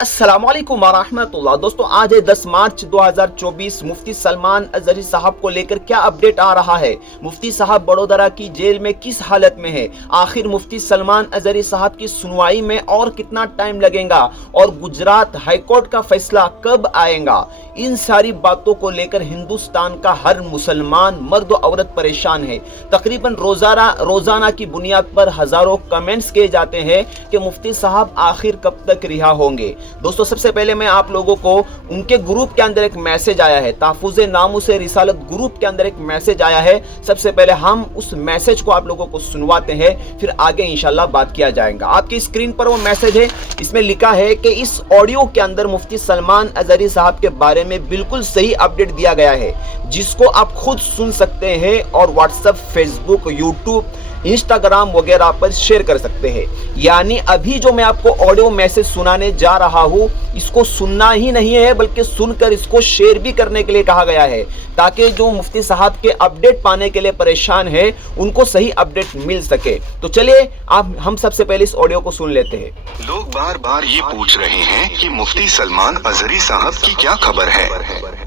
अस्सलाम वालेकुम वरहमतुल्लाह। दोस्तों आज है 10 मार्च 2024। मुफ्ती सलमान अजहरी साहब को लेकर क्या अपडेट आ रहा है? मुफ्ती साहब बड़ोदरा की जेल में किस हालत में है? आखिर मुफ्ती सलमान अजहरी साहब की सुनवाई में और कितना टाइम लगेगा और गुजरात हाईकोर्ट का फैसला कब आएगा? इन सारी बातों को लेकर हिंदुस्तान का हर मुसलमान मर्द और औरत परेशान है। तकरीबन रोजाना की बुनियाद पर हजारों कमेंट्स किए जाते हैं कि मुफ्ती साहब आखिर कब तक रिहा होंगे। दोस्तों सबसे पहले मैं आप लोगों को उनके ग्रुप के अंदर एक मैसेज आया है, तहफ़्फ़ुज़ नामूस रिसालत ग्रुप के अंदर एक मैसेज आया है। सबसे पहले हम उस मैसेज को आप लोगों को सुनवाते हैं, फिर आगे इंशाल्लाह बात किया जाएगा। आपकी स्क्रीन पर वो मैसेज है, इसमें लिखा है कि इस ऑडियो के अंदर मुफ्ती सलमान अजहरी साहब के बारे में बिल्कुल सही अपडेट दिया गया है, जिसको आप खुद सुन सकते हैं और व्हाट्सएप, फेसबुक, यूट्यूब, इंस्टाग्राम वगैरह पर शेयर कर सकते हैं। यानी अभी जो मैं आपको ऑडियो मैसेज सुनाने जा रहा हूँ, इसको सुनना ही नहीं है बल्कि सुनकर इसको शेयर भी करने के लिए कहा गया है, ताकि जो मुफ्ती साहब के अपडेट पाने के लिए परेशान है उनको सही अपडेट मिल सके। तो चलिए हम सबसे पहले इस ऑडियो को सुन लेते हैं। लोग बार बार ये पूछ रहे हैं कि मुफ्ती सलमान अजहरी साहब की क्या खबर है,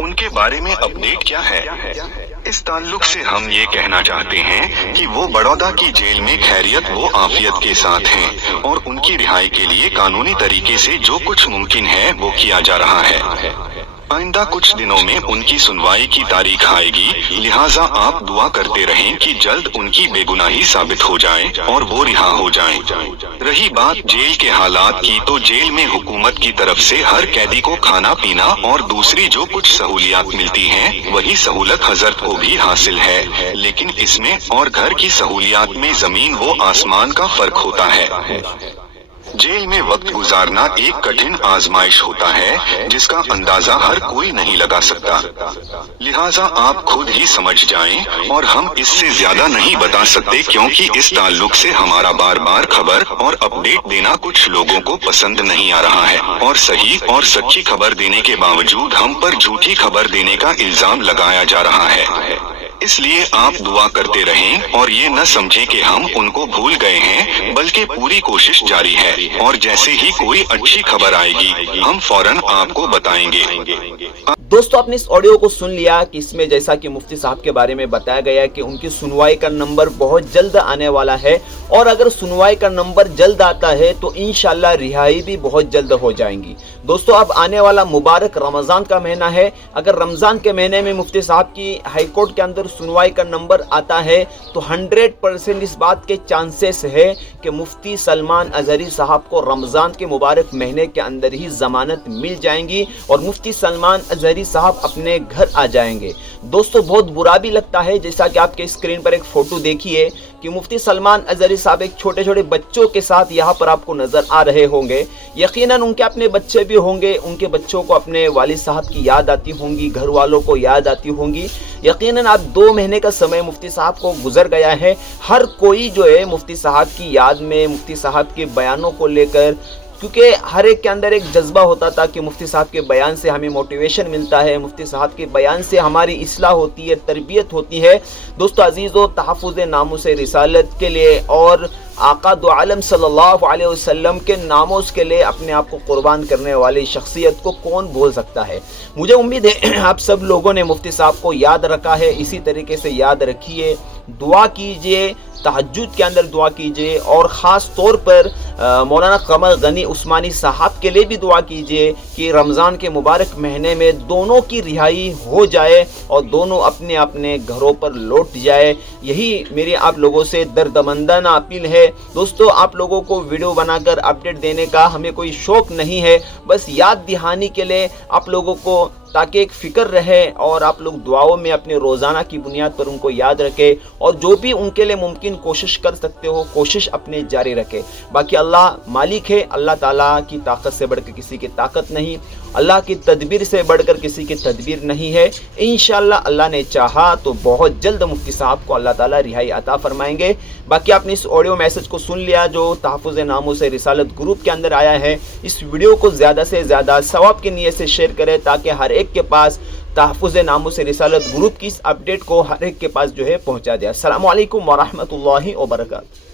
उनके बारे में अपडेट क्या है। इस ताल्लुक से हम ये कहना चाहते हैं कि वो बड़ौदा की जेल में खैरियत व आफियत के साथ हैं और उनकी रिहाई के लिए कानूनी तरीके से जो कुछ मुमकिन है वो किया जा रहा है। आइंदा कुछ दिनों में उनकी सुनवाई की तारीख आएगी, लिहाजा आप दुआ करते रहें कि जल्द उनकी बेगुनाही साबित हो जाए और वो रिहा हो जाएं। रही बात जेल के हालात की, तो जेल में हुकूमत की तरफ से हर कैदी को खाना पीना और दूसरी जो कुछ सहूलियात मिलती हैं, वही सहूलत हजरत को भी हासिल है, लेकिन इसमें और घर की सहूलियात में जमीन व आसमान का फर्क होता है। जेल में वक्त गुजारना एक कठिन आजमाइश होता है, जिसका अंदाजा हर कोई नहीं लगा सकता। लिहाजा आप खुद ही समझ जाएं और हम इससे ज्यादा नहीं बता सकते, क्योंकि इस ताल्लुक से हमारा बार बार खबर और अपडेट देना कुछ लोगों को पसंद नहीं आ रहा है और सही और सच्ची खबर देने के बावजूद हम पर झूठी खबर देने का इल्जाम लगाया जा रहा है। इसलिए आप दुआ करते रहें और ये न समझें कि हम उनको भूल गए हैं, बल्कि पूरी कोशिश जारी है और जैसे ही कोई अच्छी खबर आएगी हम फौरन आपको बताएंगे। दोस्तों आपने इस ऑडियो को सुन लिया कि इसमें जैसा कि मुफ्ती साहब के बारे में बताया गया कि उनकी सुनवाई का नंबर बहुत जल्द आने वाला है, और अगर सुनवाई का नंबर जल्द आता है तो इंशाल्लाह रिहाई भी बहुत जल्द हो जाएंगी। दोस्तों अब आने वाला मुबारक रमज़ान का महीना है। अगर रमज़ान के महीने में मुफ्ती साहब की हाई कोर्ट के अंदर सुनवाई का नंबर आता है तो 100% इस बात के चांसेस है कि मुफ्ती सलमान अजहरी साहब को रमज़ान के मुबारक महीने के अंदर ही ज़मानत मिल जाएंगी और मुफ्ती सलमान अजहरी साहब अपने घर आ जाएंगे। दोस्तों बहुत बुरा भी लगता है, जैसा कि आपके स्क्रीन पर एक फ़ोटो देखिए कि मुफ्ती सलमान अजहरी साहब एक छोटे छोटे बच्चों के साथ यहाँ पर आपको नज़र आ रहे होंगे। यकीनन उनके अपने बच्चे भी होंगे, उनके बच्चों को अपने वालिद साहब की याद आती होंगी, घर वालों को याद आती होंगी। यकीनन अब 2 महीने का समय मुफ्ती साहब को गुजर गया है। हर कोई जो है मुफ्ती साहब की याद में, मुफ्ती साहब के बयानों को लेकर, क्योंकि हर एक के अंदर एक जज्बा होता था कि मुफ्ती साहब के बयान से हमें मोटिवेशन मिलता है, मुफ्ती साहब के बयान से हमारी इस्लाह होती है, तरबियत होती है। दोस्तों अजीज़ों, तहफ़्फ़ुज़ नामूस रिसालत के लिए और आका दो आलम सल्लल्लाहु अलैहि वसल्लम के नामोस के लिए अपने आप को कुर्बान करने वाली शख्सियत को कौन भूल सकता है। मुझे उम्मीद है आप सब लोगों ने मुफ्ती साहब को याद रखा है। इसी तरीके से याद रखिए, दुआ कीजिए, तहज्जुद के अंदर दुआ कीजिए और ख़ास तौर पर मौलाना कमर गनी उस्मानी साहब के लिए भी दुआ कीजिए कि रमज़ान के मुबारक महीने में दोनों की रिहाई हो जाए और दोनों अपने अपने घरों पर लौट जाए। यही मेरी आप लोगों से दर्दमंदाना अपील है। दोस्तों आप लोगों को वीडियो बनाकर अपडेट देने का हमें कोई शौक़ नहीं है, बस याद दहानी के लिए आप लोगों को, ताकि एक फ़िक्र रहे और आप लोग दुआओं में अपने रोज़ाना की बुनियाद पर उनको याद रखें और जो भी उनके लिए मुमकिन कोशिश कर सकते हो, कोशिश अपने जारी रखें। बाकी अल्लाह मालिक है, अल्लाह ताला की ताकत से बढ़कर किसी की ताकत नहीं, अल्लाह की तदबीर से बढ़कर किसी की तदबीर नहीं है। इंशाअल्लाह अल्लाह ने चाहा तो बहुत जल्द मुफ्ती साहब को अल्लाह ताला रिहाई अता फरमाएंगे। बाकी आपने इस ऑडियो मैसेज को सुन लिया जो तहफ़्फ़ुज़ नामूस रिसालत ग्रुप के अंदर आया है। इस वीडियो को ज़्यादा से ज़्यादा सवाब की नीयत से शेयर करें, ताकि हर एक के पास तहफ़्फ़ुज़ नामूस रिसालत ग्रुप की इस अपडेट को हर एक के पास जो है पहुँचा दिया। अस्सलामु अलैकुम वरहमतुल्लाहि वबरकातुहू।